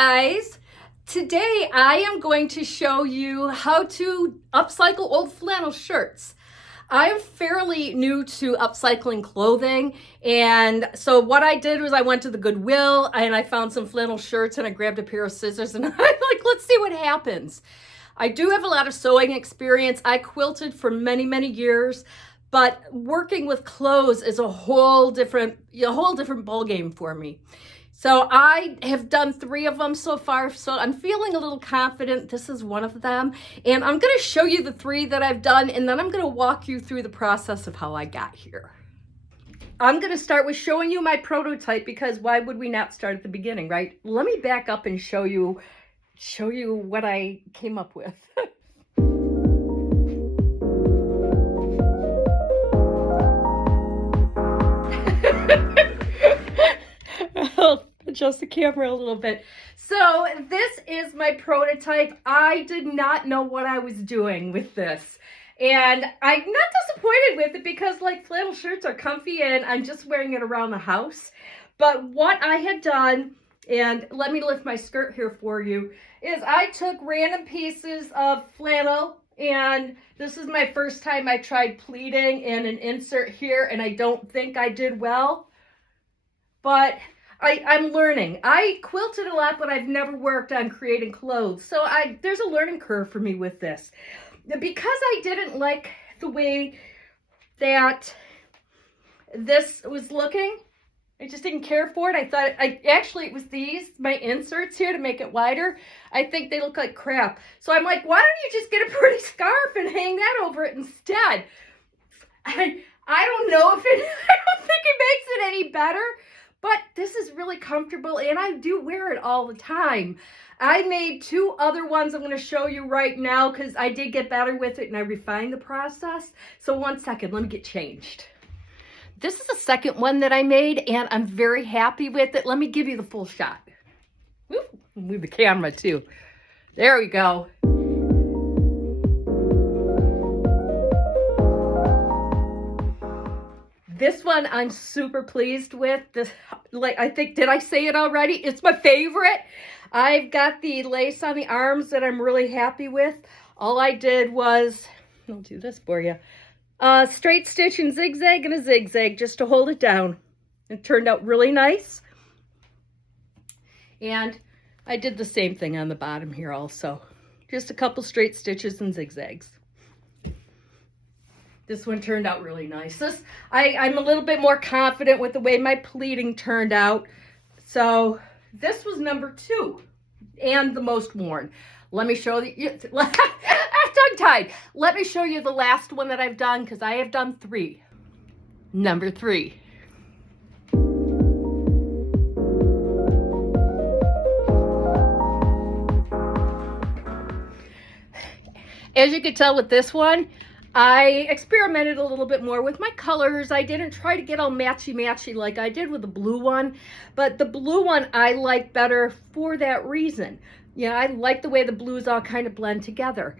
guys, today I am going to show you how to upcycle old flannel shirts. I'm fairly new to upcycling clothing, and so what I did was I went to the Goodwill and I found some flannel shirts and I grabbed a pair of scissors and I'm like, let's see what happens. I do have a lot of sewing experience. I quilted for many years, but working with clothes is a whole different ballgame for me. So I have done 3 of them so far, so I'm feeling a little confident. This is one of them. And I'm going to show you the 3 that I've done, and then I'm going to walk you through the process of how I got here. I'm going to start with showing you my prototype, because why would we not start at the beginning, right? Let me back up and show you what I came up with. I'll adjust the camera a little bit. So this is my prototype. I did not know what I was doing with this. And I'm not disappointed with it because like flannel shirts are comfy and I'm just wearing it around the house. But what I had done, and let me lift my skirt here for you, is I took random pieces of flannel, and this is my first time I tried pleating and an insert here, and I don't think I did well. But I'm learning. I quilted a lot, but I've never worked on creating clothes. So there's a learning curve for me with this. Because I didn't like the way that this was looking, I just didn't care for it. I thought, it was my inserts here to make it wider. I think they look like crap. So I'm like, why don't you just get a pretty scarf and hang that over it instead? I don't know if I don't think it makes it any better. But this is really comfortable and I do wear it all the time. I made 2 other ones I'm going to show you right now because I did get better with it and I refined the process. So one second, let me get changed. This is the second one that I made and I'm very happy with it. Let me give you the full shot. Woo, move the camera too. There we go. This one I'm super pleased with. This, did I say it already? It's my favorite. I've got the lace on the arms that I'm really happy with. All I did was, I'll do this for you, straight stitch and zigzag and a zigzag just to hold it down. It turned out really nice. And I did the same thing on the bottom here also. Just a couple straight stitches and zigzags. This one turned out really nice. I'm a little bit more confident with the way my pleating turned out. So this was number 2 and the most worn. Let me show you, I'm tongue-tied. Let me show you the last one that I've done because I have done 3. Number 3. As you can tell with this one, I experimented a little bit more with my colors. I didn't try to get all matchy-matchy like I did with the blue one, but the blue one I like better for that reason. Yeah, I like the way the blues all kind of blend together.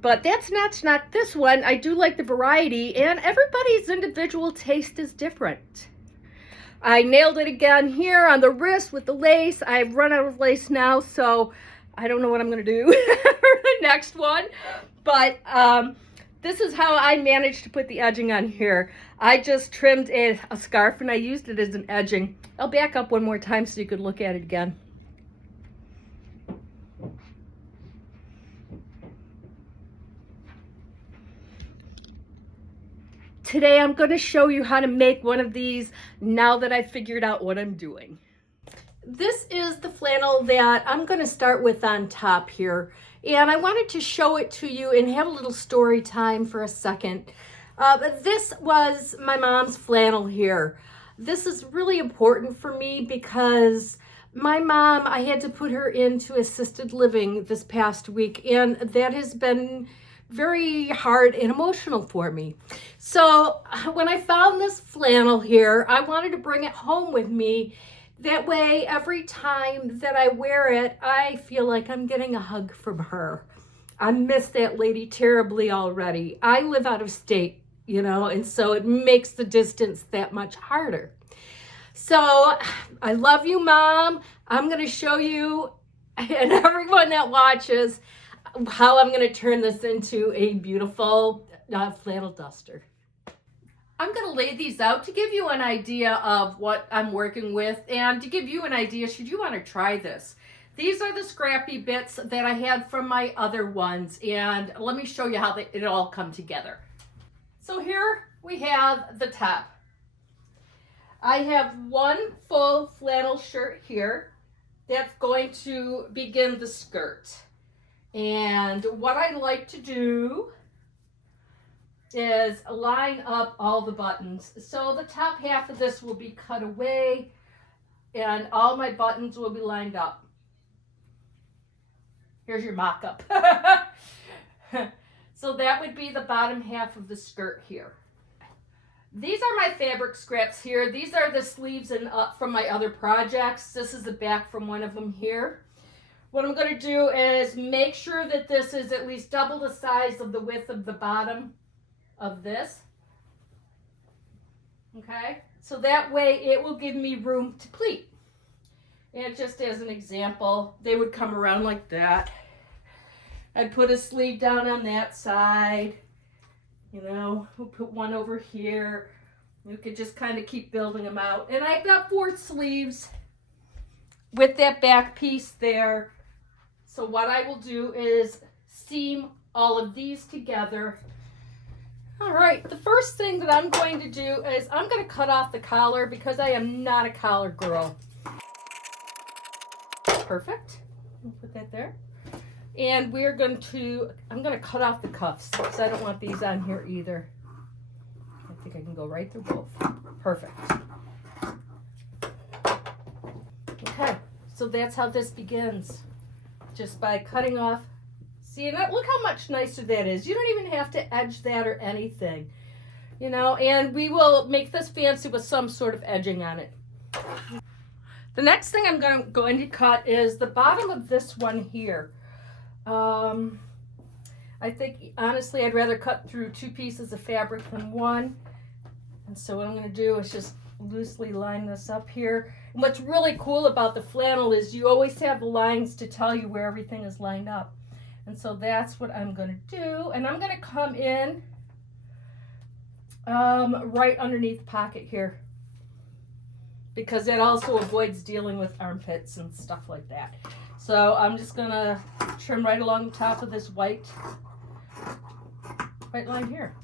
But that's not this one. I do like the variety, and everybody's individual taste is different. I nailed it again here on the wrist with the lace. I've run out of lace now, so I don't know what I'm going to do for the next one. But this is how I managed to put the edging on here. I just trimmed a scarf and I used it as an edging. I'll back up one more time so you could look at it again. Today I'm going to show you how to make one of these now that I've figured out what I'm doing. This is the flannel that I'm going to start with on top here. And I wanted to show it to you and have a little story time for a second. This was my mom's flannel here. This is really important for me because my mom, I had to put her into assisted living this past week, and that has been very hard and emotional for me. So when I found this flannel here, I wanted to bring it home with me. That way, every time that I wear it, I feel like I'm getting a hug from her. I miss that lady terribly already. I live out of state, and so it makes the distance that much harder. So I love you, Mom. I'm going to show you and everyone that watches how I'm going to turn this into a beautiful flannel duster. I'm going to lay these out to give you an idea of what I'm working with and to give you an idea should you want to try this. These are the scrappy bits that I had from my other ones, and let me show you how it all come together. So here we have the top. I have one full flannel shirt here that's going to begin the skirt. And what I like to do is line up all the buttons. So the top half of this will be cut away and all my buttons will be lined up. Here's your mock-up. So that would be the bottom half of the skirt here. These are my fabric scraps here. These are the sleeves and from my other projects. This is the back from one of them here. What I'm going to do is make sure that this is at least double the size of the width of the bottom of this. Okay, so that way it will give me room to pleat. And just as an example, they would come around like that. I'd put a sleeve down on that side. You know, we'll put one over here. You could just kind of keep building them out. And I've got 4 sleeves with that back piece there. So what I will do is seam all of these together. All right, the first thing that I'm going to do is I'm going to cut off the collar because I am not a collar girl. Perfect. We'll put that there. And I'm going to cut off the cuffs because I don't want these on here either. I think I can go right through both. Perfect. Okay, so that's how this begins. Just by cutting off. See, look how much nicer that is. You don't even have to edge that or anything. You know, and we will make this fancy with some sort of edging on it. The next thing I'm going to cut is the bottom of this one here. I think, honestly, I'd rather cut through 2 pieces of fabric than one. And so what I'm going to do is just loosely line this up here. And what's really cool about the flannel is you always have the lines to tell you where everything is lined up. And so that's what I'm going to do. And I'm going to come in right underneath the pocket here, because that also avoids dealing with armpits and stuff like that. So I'm just going to trim right along the top of this white line here.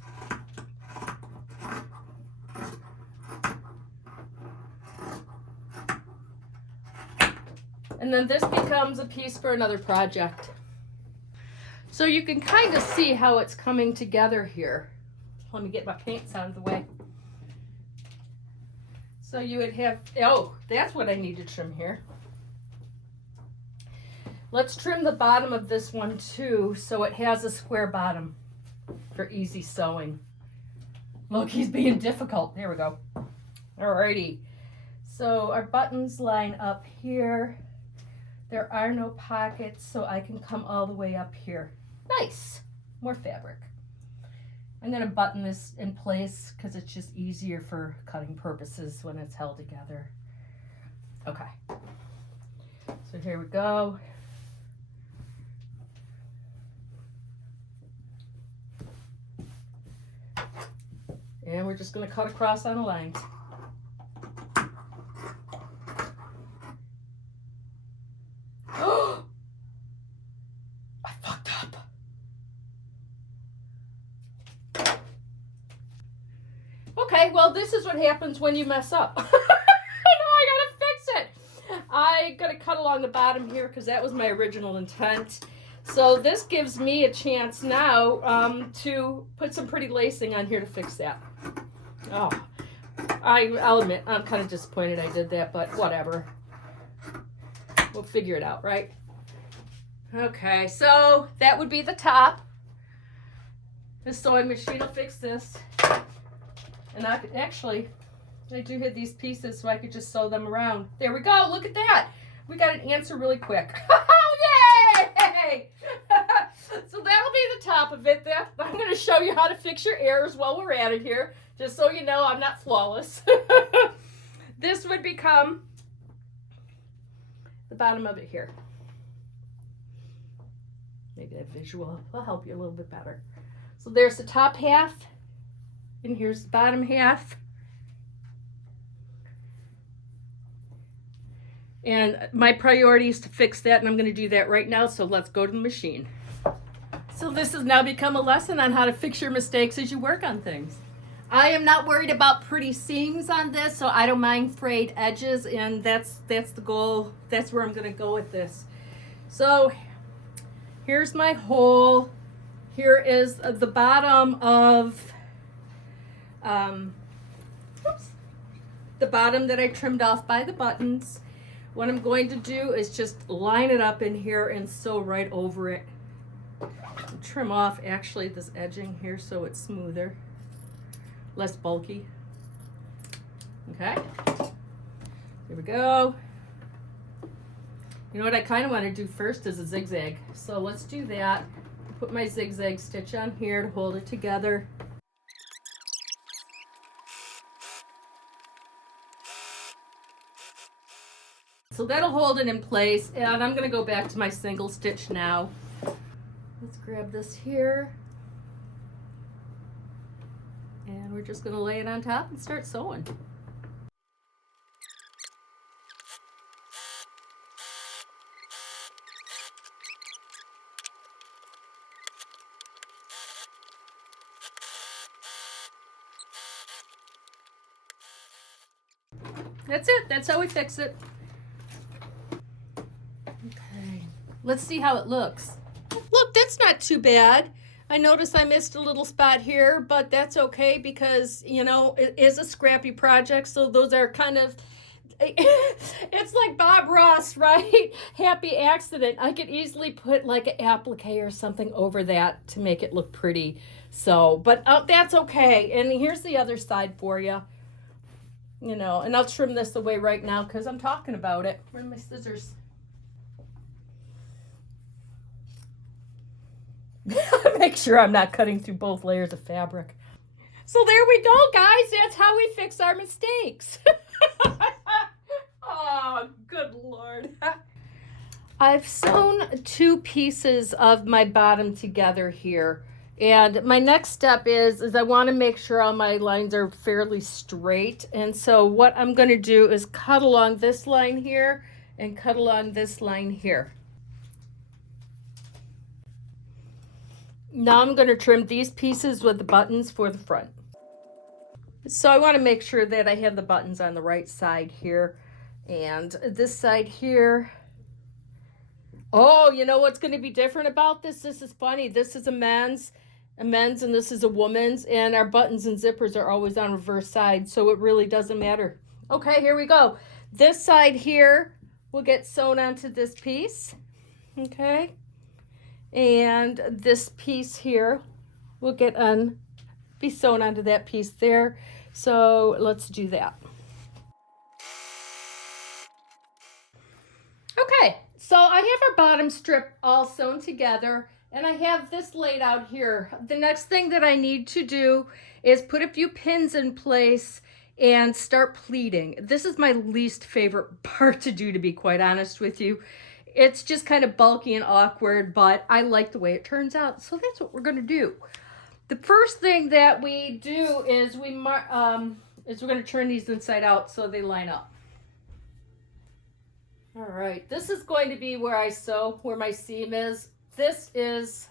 And then this becomes a piece for another project. So you can kind of see how it's coming together here. Let me get my paints out of the way. So you would have, oh, that's what I need to trim here. Let's trim the bottom of this one too, so it has a square bottom for easy sewing. Look, he's being difficult. There we go. Alrighty. So our buttons line up here. There are no pockets, so I can come all the way up here. Nice. More fabric. I'm going to button this in place because it's just easier for cutting purposes when it's held together. Okay. So here we go. And we're just going to cut across on the lines. Oh! I fucked up. Okay, well, this is what happens when you mess up. I know, I gotta fix it. I gotta cut along the bottom here because that was my original intent. So this gives me a chance now to put some pretty lacing on here to fix that. Oh, I'll admit, I'm kind of disappointed I did that, but whatever. We'll figure it out, right? Okay, so that would be the top. The sewing machine will fix this. And I could actually, I do have these pieces so I could just sew them around. There we go, look at that. We got an answer really quick. Oh, yay! So that'll be the top of it. I'm going to show you how to fix your errors while we're at it here, just so you know I'm not flawless. This would become the bottom of it here. Maybe that visual will help you a little bit better. So there's the top half, and here's the bottom half. And my priority is to fix that, and I'm going to do that right now, so let's go to the machine. So this has now become a lesson on how to fix your mistakes as you work on things. I am not worried about pretty seams on this, so I don't mind frayed edges, and that's the goal. That's where I'm going to go with this. So here's my hole. Here is the bottom of the bottom that I trimmed off by the buttons. What I'm going to do is just line it up in here and sew right over it. Trim off actually this edging here so it's smoother, less bulky. Okay, here we go. You know what I kind of want to do first is a zigzag. So let's do that. Put my zigzag stitch on here to hold it together. So that'll hold it in place, and I'm going to go back to my single stitch now. Let's grab this here, and we're just going to lay it on top and start sewing. That's it. That's how we fix it. Okay, let's see how it looks. Look, that's not too bad. I noticed I missed a little spot here, but that's okay because, you know, it is a scrappy project, so those are kind of, it's like Bob Ross, right? Happy accident. I could easily put like an applique or something over that to make it look pretty. So, but that's okay. And here's the other side for you. You know, and I'll trim this away right now because I'm talking about it. Where are my scissors? Make sure I'm not cutting through both layers of fabric. So there we go, guys. That's how we fix our mistakes. Oh, good Lord. I've sewn 2 pieces of my bottom together here. And my next step is I want to make sure all my lines are fairly straight. And so what I'm going to do is cut along this line here and cut along this line here. Now I'm going to trim these pieces with the buttons for the front. So I want to make sure that I have the buttons on the right side here. And this side here. Oh, you know what's going to be different about this? This is funny. This is a men's and this is a woman's, and our buttons and zippers are always on reverse side, so it really doesn't matter. Okay, here we go. This side here will get sewn onto this piece. Okay. And this piece here will be sewn onto that piece there. So let's do that. Okay, so I have our bottom strip all sewn together, and I have this laid out here. The next thing that I need to do is put a few pins in place and start pleating. This is my least favorite part to do, to be quite honest with you. It's just kind of bulky and awkward, but I like the way it turns out, so that's what we're going to do. The first thing that we do is we're going to turn these inside out so they line up. All right, this is going to be where I sew, where my seam is. This is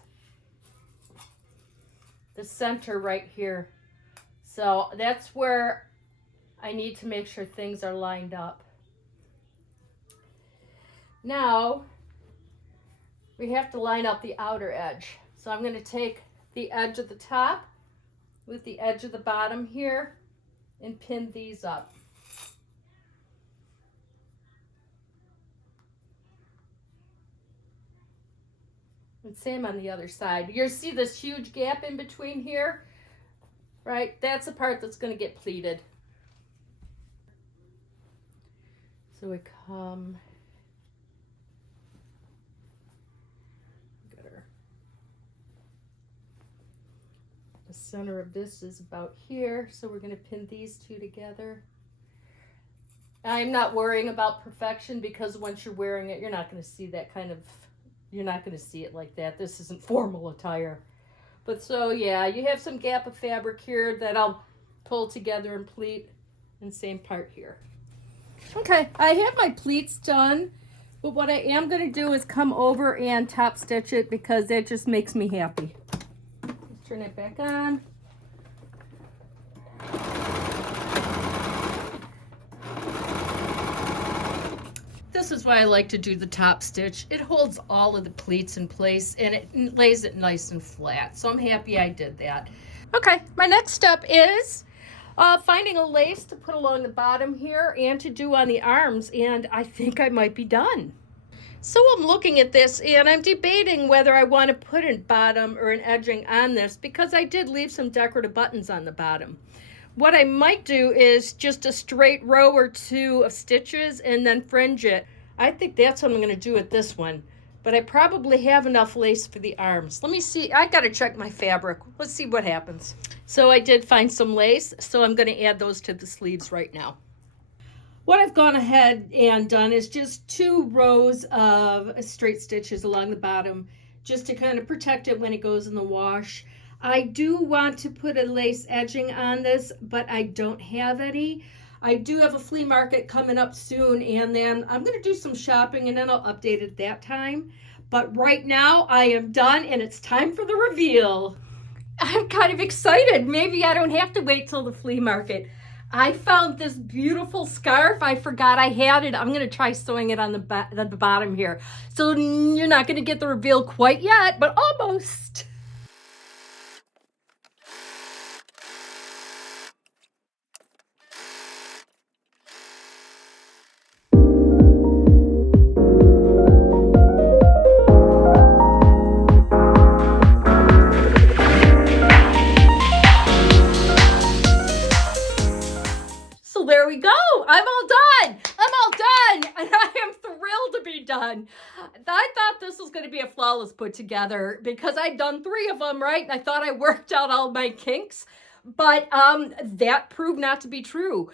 the center right here. So that's where I need to make sure things are lined up. Now, we have to line up the outer edge. So I'm going to take the edge of the top with the edge of the bottom here and pin these up. And same on the other side. You'll see this huge gap in between here, right? That's the part that's going to get pleated. So we come, the center of this is about here, so we're going to pin these 2 together. I'm not worrying about perfection because once you're wearing it, you're not going to see that kind of, you're not going to see it like that. This isn't formal attire. But so, yeah, you have some gap of fabric here that I'll pull together and pleat, and same part here. Okay, I have my pleats done, but what I am going to do is come over and top stitch it because that just makes me happy. Let's turn it back on. This is why I like to do the top stitch. It holds all of the pleats in place and it lays it nice and flat. So I'm happy I did that. Okay, my next step is finding a lace to put along the bottom here and to do on the arms, and I think I might be done. So I'm looking at this and I'm debating whether I want to put a bottom or an edging on this because I did leave some decorative buttons on the bottom. What I might do is just a straight row or two of stitches and then fringe it. I think that's what I'm going to do with this one. But I probably have enough lace for the arms. Let me see. I got to check my fabric. Let's see what happens. So I did find some lace, so I'm going to add those to the sleeves right now. What I've gone ahead and done is just 2 rows of straight stitches along the bottom just to kind of protect it when it goes in the wash. I do want to put a lace edging on this, but I don't have any. I do have a flea market coming up soon, and then I'm going to do some shopping, and then I'll update it that time. But right now, I am done, and it's time for the reveal. I'm kind of excited. Maybe I don't have to wait till the flea market. I found this beautiful scarf. I forgot I had it. I'm going to try sewing it on the bottom here. So you're not going to get the reveal quite yet, but almost. There we go. I'm all done. And I am thrilled to be done. I thought this was going to be a flawless put together because I'd done 3 of them, right? And I thought I worked out all my kinks, but that proved not to be true.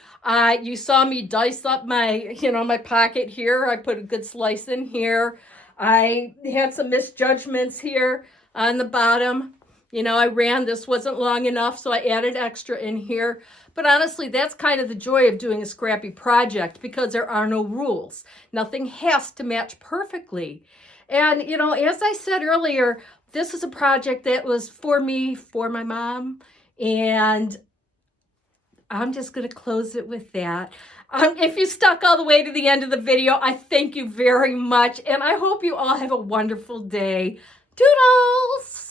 You saw me dice up my, my pocket here. I put a good slice in here. I had some misjudgments here on the bottom. I ran, this wasn't long enough, so I added extra in here. But honestly, that's kind of the joy of doing a scrappy project because there are no rules. Nothing has to match perfectly. And, as I said earlier, this is a project that was for me, for my mom, and I'm just going to close it with that. If you stuck all the way to the end of the video, I thank you very much, and I hope you all have a wonderful day. Doodles!